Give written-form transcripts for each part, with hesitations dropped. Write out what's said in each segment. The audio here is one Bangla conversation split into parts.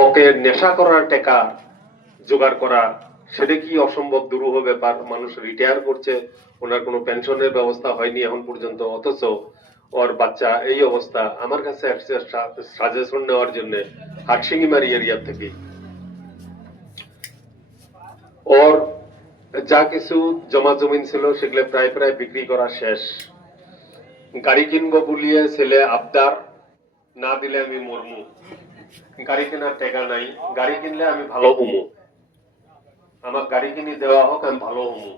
ওকে নেশা করার টাকা জোগাড় করা, সেটা কি অসম্ভব দুরূহ ব্যাপার? মানুষ রিটায়ার করছে, ওনার কোনো পেনশনের ব্যবস্থা হয়নি এখন পর্যন্ত, অথচ ওর বাচ্চা এই অবস্থা। আমার কাছে সাজেশন নেওয়ার জন্য হাটসিঙ্গিমারি এরিয়া থেকে ওর যা কিছু জমা জমিন ছিল সেগুলো প্রায় প্রায় বিক্রি করা শেষ। গাড়ি কিনবো বলিয়ে ছেলে আবদার, না দিলে আমি মরমু, গাড়ি কেনার টাকা নাই, গাড়ি কিনলে আমি ভালো হমু, আমার গাড়ি কিনে দেওয়া হোক, আমি ভালো হমু।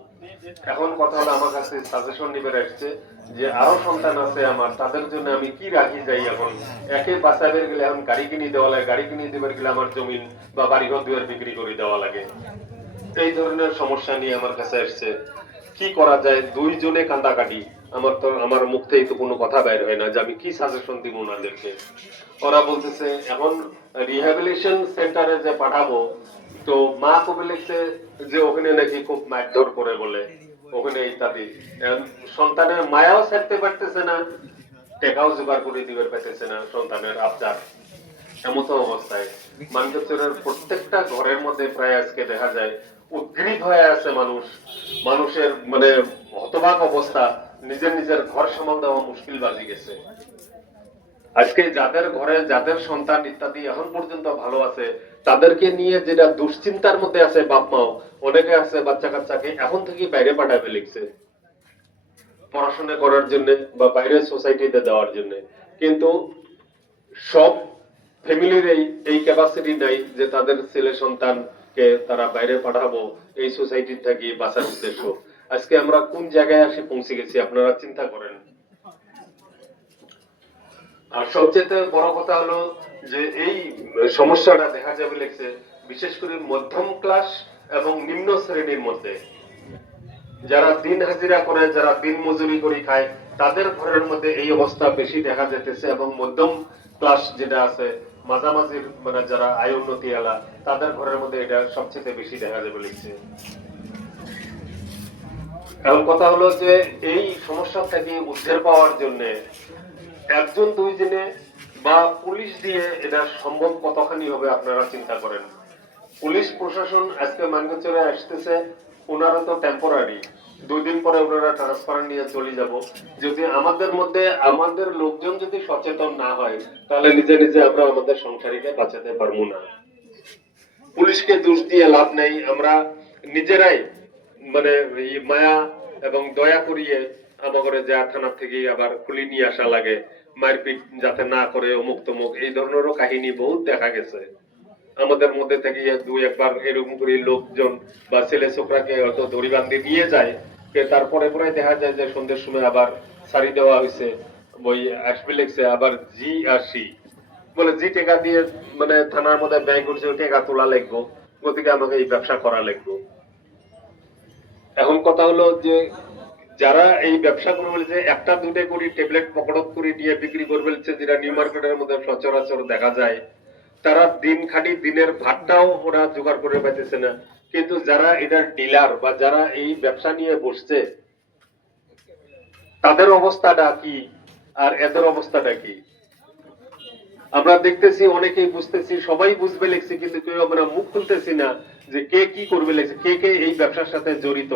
এখন কথা হলো আমার কাছে সাজেশন নিবে আসছে যে আরো সন্তান আছে আমার, তাদের জন্য আমি কি রাখি যাই। এখন একে বাঁচাবের গেলে এখন গাড়ি কিনে দেওয়া লাগে, গাড়ি কিনে দেবার গেলে আমার জমিন বা বাড়িঘর দুয়ার বিক্রি করে দেওয়া লাগে। এই ধরনের সমস্যা নিয়ে আমার কাছে আসছে, কি করা যায়? দুইজনে কান্দাকাটি। আমার মুখ থেকে তো কোনো কথা বের হয় না যে আমি কি সাজেশন দিব ওনাদেরকে। ওরা বলতেছে এখন রিহ্যাবিলিটেশন সেন্টারে যে পাঠাবো, তো মা কবে লিখছে যে ওখানে নাকি খুব মারধর করে বলে, ওখানে ইত্যাদি। সন্তানের মায়াও ছাড়তে পারতেছে না, টাকাও জোগাড় করে দিতে পারতেছে না সন্তানের আবদার। এমতো অবস্থায় মানগঞ্জের প্রত্যেকটা ঘরের মধ্যে প্রায় আজকে দেখা যায় উদ্গ্রীব হয়ে আছে মানুষ। মানুষের মানে হতবাক অবস্থা, নিজের নিজের ঘর সামাল দেওয়া মুশকিল বাজি গেছে। আজকে যাদের ঘরে যাদের সন্তান ইত্যাদি এখন পর্যন্ত ভালো আছে, তাদেরকে নিয়ে যেটা দুশ্চিন্তার মধ্যে আছে বাপ মাও, অনেকে আছে বাচ্চা কাচ্চাকে এখন থেকে বাইরে পাঠাবে লিখছে পড়াশোনা করার জন্য বা বাইরের সোসাইটিতে দেওয়ার জন্য। কিন্তু সব ফ্যামিলির এই ক্যাপাসিটি নাই যে তাদের ছেলে সন্তানকে তারা বাইরে পাঠাবো এই সোসাইটি থেকে বাঁচার উদ্দেশ্য। আজকে আমরা কোন জায়গায় এসে পৌঁছে গেছি আপনারা চিন্তা করেন। আর সবচেয়ে বড় কথা হলো যে এই সমস্যাটা দেখা যাবে লেগছে বিশেষ করে মধ্যম ক্লাস এবং নিম্ন শ্রেণীর মধ্যে। যারা দিন হাজিরা করে, যারা দিন মজুরি করে খায়, তাদের ঘরের মধ্যে এই অবস্থা বেশি দেখা যেতেছে। এবং মধ্যম ক্লাস যেটা আছে, মাঝামাঝির মানে যারা আয় উন্নতি এলা, তাদের ঘরের মধ্যে এটা সবচেয়ে বেশি দেখা যাবে লিখছে। এখন কথা হলো যে এই সমস্যা থেকে উদ্ধার পাওয়ার জন্য একজন দুইজনে বা পুলিশ দিয়ে এটা সম্ভব কতখানি হবে আপনারা চিন্তা করেন। পুলিশ প্রশাসন আজকে মানগঞ্জে আসতেছে, ওনারা তো টেম্পোরারি, 2 দিন পরে ওনারা ট্রান্সফার নিয়ে চলে যাব। যদি আমাদের মধ্যে আমাদের লোকজন যদি সচেতন না হয়, তাহলে নিজে নিজে আমরা আমাদের সংসারীকে বাঁচাতে পারবো না। পুলিশকে দোষ দিয়ে লাভ নেই, আমরা নিজেরাই মানে মায়া এবং দয়া করিয়ে আমাদের যা থানা থেকে আবার খুলি নিয়ে আসা লাগে, মারপিট যাতে না করে, অমুক তমুক এই ধরনেরও কাহিনী বহুত দেখা গেছে। আমাদের মধ্যে থেকে 2-1 বার এরকম করে লোকজন বা ছেলে ছোকরাকে হয়তো দড়ি বান্ধি নিয়ে যায়, তারপরে পরে দেখা যায় যে সন্ধ্যের সময় আবার সারি দেওয়া হয়েছে, ওই আসবে লেগছে আবার জি আর সি বলে, জি টাকা দিয়ে মানে থানার মধ্যে ব্যয় করছে, ওই টাকা তোলা লাগবো, গতিকে আমাকে এই ব্যবসা করা লাগবো। এখন কথা হলো যে যারা এই ব্যবসা করে বলেছে একটা দুটো করে ট্যাবলেট পকড়ত করে নিয়ে বিক্রি করে ফেলছে, যেটা নিউ মার্কেটের মধ্যে সচরাচর দেখা যায়, তারা দিন খাটি দিনের ভাতটাও ওরা জোগাড় করে পাইতেছে না। কিন্তু যারা এটার ডিলার বা যারা এই ব্যবসা নিয়ে বসছে, তাদের অবস্থাটা কি আর এদের অবস্থাটা কি? আমরা দেখতেছি অনেকেই বুঝতেছি, সবাই বুঝবে লেগছে, কিন্তু কেউ আমরা মুখ খুলতেছি না যে কে কি করবে লেগছে, কে কে এই ব্যবসার সাথে জড়িত।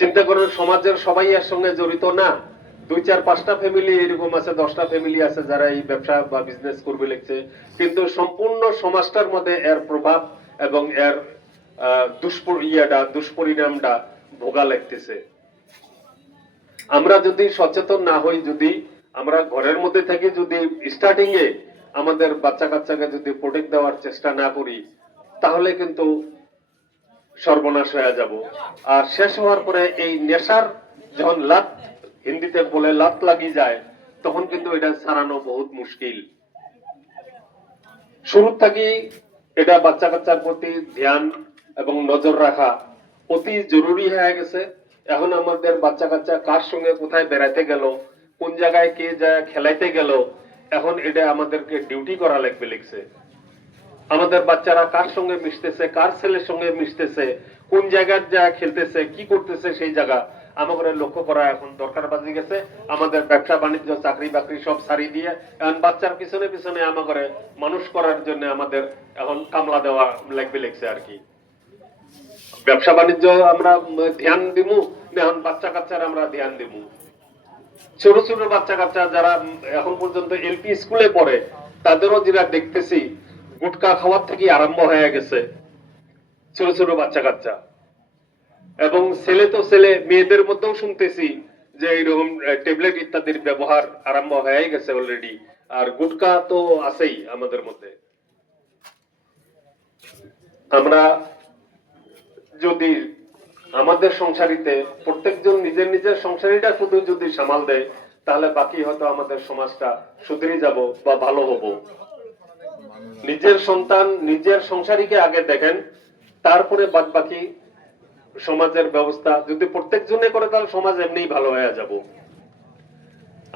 চিন্তা করেন সমাজের সবাই এর সঙ্গে জড়িত না, 2-4-5টা ফ্যামিলি এরকম আছে, 10টা ফ্যামিলি আছে যারা এই ব্যবসা বা বিজনেস করবে লেগছে। কিন্তু সম্পূর্ণ সমাজটার মধ্যে এর প্রভাব এবং এর দুষ্পরিণামটা ভোগা লাগতেছে। আমরা যদি সচেতন না হই, যদি আমরা ঘরের মধ্যে থেকে যদি স্টার্টিং এ আমাদের বাচ্চা কাচ্চাকে যদি প্রোটেক্ট দেওয়ার চেষ্টা না করি, তাহলে কিন্তু সর্বনাশ হয়ে যাব। আর শেষ হওয়ার পরে এই নেশার যখন লাত, হিন্দিতে বলে লাত লাগি যায়, তখন কিন্তু এটা ছাড়ানো বহুত মুশকিল। শুরু থেকে এটা বাচ্চা কাচ্চার প্রতি ধ্যান এবং নজর রাখা অতি জরুরি হয়ে গেছে। এখন আমাদের বাচ্চা কাচ্চা কার সঙ্গে কোথায় বেড়াইতে গেল, কোন জায়গায় কে যায় খেলাইতে গেল, এখন এটা আমাদেরকে ডিউটি করা লাগবে লিখছে। আমাদের বাচ্চারা কার সঙ্গে মিশতেছে, কার ছেলের সঙ্গে মিশতেছে, কোন জায়গায় যা খেলতেছে, কি করতেছে, সেই জায়গা আমাদের লক্ষ্য করা এখন দরকার বাজি গেছে। আমাদের ব্যবসা বাণিজ্য চাকরি বাকরি সব সারি দিয়ে এখন বাচ্চার পিছনে পিছনে আমাদের মানুষ করার জন্য আমাদের এখন কামলা দেওয়া লাগছে আর কি। ব্যবসা বাণিজ্য আমরা ধ্যান দিমু, এখন বাচ্চা কাচ্চার আমরা ধ্যান দিমু। ছোট ছোট বাচ্চা কাচ্চা যারা এখন পর্যন্ত এলপি স্কুলে পড়ে তাদেরও যেটা দেখতেছি গুটকা খাওয়ার থেকে আরম্ভ হয়ে গেছে ছোট ছোট বাচ্চা কাচ্চা। এবং ছেলে তো ছেলে, মেয়েদের মধ্যেও শুনতেছি যে এইরকম ট্যাবলেট ইত্যাদির ব্যবহার আরম্ভ হয়ে গেছে অলরেডি। আর গুটকা তো আছেই আমাদের মধ্যে। আমরা যদি আমাদের সংসারিতে প্রত্যেকজন নিজের নিজের সংসারিটা শুধু যদি সামাল দেয় তাহলে বাকি হয়তো আমাদের সমাজটা সুধরে যাব বা ভালো হব। নিজের সন্তান নিজের সংসারীকে আগে দেখেন, তারপরে বাদ বাকি সমাজের ব্যবস্থা যদি প্রত্যেকজনে করে তাহলে সমাজ এমনিই ভালো হয়ে যাব।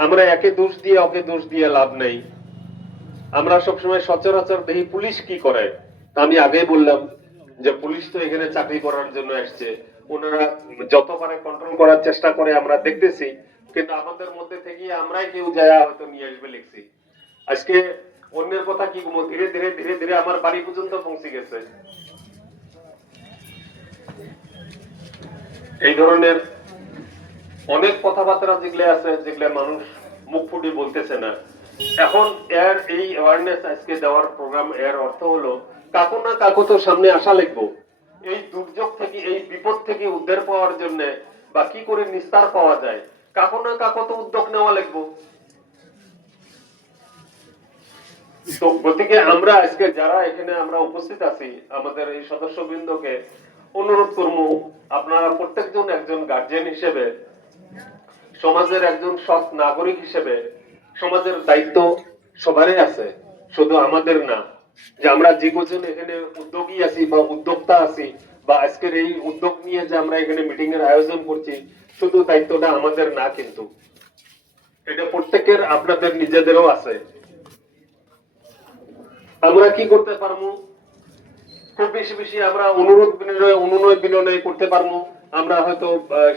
আমরা একে দোষ দিয়ে ওকে দোষ দিয়ে লাভ নেই। আমরা সবসময় সচরাচর দেখি পুলিশ কি করে। আমি আগেই বললাম যে পুলিশ তো এখানে চাকরি করার জন্য আসছে, ওনারা যত পারে কন্ট্রোল করার চেষ্টা করে আমরা দেখতেছি, কিন্তু আমাদের মধ্যে থেকে আমরাই কেউ যায় হয়তো নিয়ে আসবে লিখছি। আজকে অন্যের কথা কি বলবো, ধীরে ধীরে ধীরে ধীরে আমার বাড়ি পর্যন্ত পৌঁছে গেছে। এই ধরনের অনেক কথাবার্তা যেগুলো আছে যেগুলো মানুষ মুখ ফুটে বলতেছে না। এখন এর এই অ্যাওয়ারনেস আজকে দেওয়ার প্রোগ্রাম, এর অর্থ হলো কাকু না কাকু তো সামনে আসা লাগবো। এই দুর্যোগ থেকে এই বিপদ থেকে উদ্ধার পাওয়ার জন্য বা কি করে নিস্তার পাওয়া যায়, কাকু না কাকু তো উদ্যোগ নেওয়া লাগবো। তো গতিকে আমরা আজকে যারা এখানে আমরা উপস্থিত আছি আমাদের এই সদস্যবৃন্দকে অনুরোধ করবো, আপনারা প্রত্যেকজন একজন গার্জিয়ান হিসেবে, সমাজের একজন সৎ নাগরিক হিসেবে সমাজের দায়িত্ব সবারই আছে, শুধু আমাদের না। যে আমরা যে কজন এখানে উদ্যোগী আছি বা উদ্যোক্তা আছি বা আজকের এই উদ্যোগ নিয়ে যে আমরা এখানে মিটিং এর আয়োজন করছি, শুধু দায়িত্বটা আমাদের না, কিন্তু এটা প্রত্যেকের আপনাদের নিজেদেরও আছে। আমরা কি করতে পারবো, খুব বেশি বেশি আমরা অনুনয় বিনয় করতে পারবো। আমরা হয়তো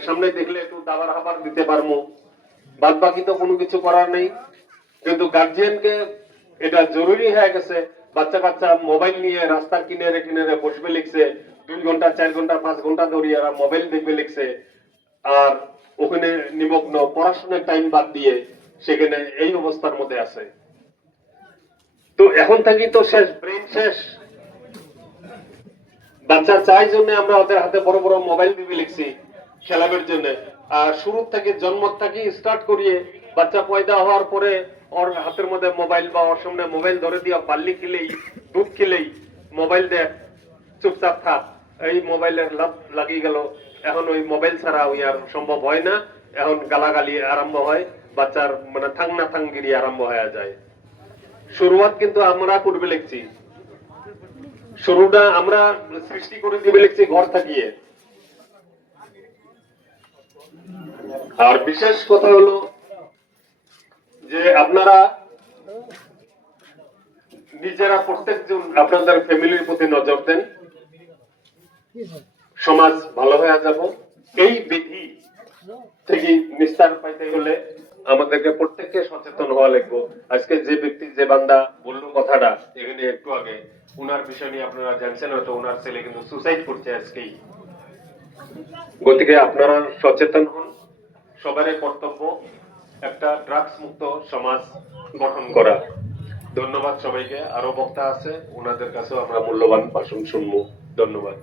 সামনে দেখলে একটু দাবার হাবার দিতে পারবো, বাদ বাকি তো কোনো কিছু করার নেই। কিন্তু গার্জিয়ানকে এটা জরুরি হয়ে গেছে। বাচ্চা কাচ্চা মোবাইল নিয়ে রাস্তার কিনারে কিনারে বসবে লিখছে, 2 ঘন্টা 4 ঘন্টা 5 ঘন্টা ধরে এরা মোবাইল দেখবে লিখছে, আর ওখানে নিমগ্ন পড়াশোনার টাইম বাদ দিয়ে সেখানে এই অবস্থার মধ্যে আছে। তো এখন থেকে তো শেষ, ব্রেন শেষ। বাচ্চা চাই জন্য আমরা ওদের হাতে বড় বড় মোবাইল দিবি লিখছি খেলাবের জন্য। আর শুরু থেকে জন্ম থেকে স্টার্ট করিয়ে বাচ্চা পয়দা হওয়ার পরে ওর হাতের মধ্যে মোবাইল বা ওর সামনে মোবাইল ধরে দিয়া বাল্লি খেলেই দুধ খেলেই মোবাইল দেখ, চুপচাপ থাক, এই মোবাইলের লাভ লাগিয়ে গেল। এখন ওই মোবাইল ছাড়া ওই আর সম্ভব হয় না। এখন গালাগালি আরম্ভ হয়, বাচ্চার মানে থাং না থাংগিরি আরম্ভ হয়ে যায়। শুরুয়াত কিন্তু আমরা করবে লিখছি, শুরুটা আমরা সৃষ্টি করে দিবে লিখছি ঘর থাকিয়ে। আর বিশেষ কথা হলো যে আপনারা নিজেরা প্রত্যেকজন আপনাদের ফ্যামিলির প্রতি নজর দেন, সমাজ ভালো হয়ে যাব। এই বিধি থেকে নিস্তার পাইতে হলে আমাদেরকে প্রত্যেককে সচেতন হওয়া লাগবে। আজকে যে ব্যক্তি যে বান্দা বললো কথাটা এখানে একটু আগে, উনার বিষয় নিয়ে আপনারা জানছেন হয়তো, উনার ছেলে কিন্তু সুসাইড করছে আজকেই। গতিকে আপনারা সচেতন হন। সবারই কর্তব্য একটা ড্রাগস মুক্ত সমাজ গঠন করা। ধন্যবাদ সবাইকে। আরো বক্তা আছে, ওনাদের কাছেও আমরা মূল্যবান ভাষণ শুনবো। ধন্যবাদ।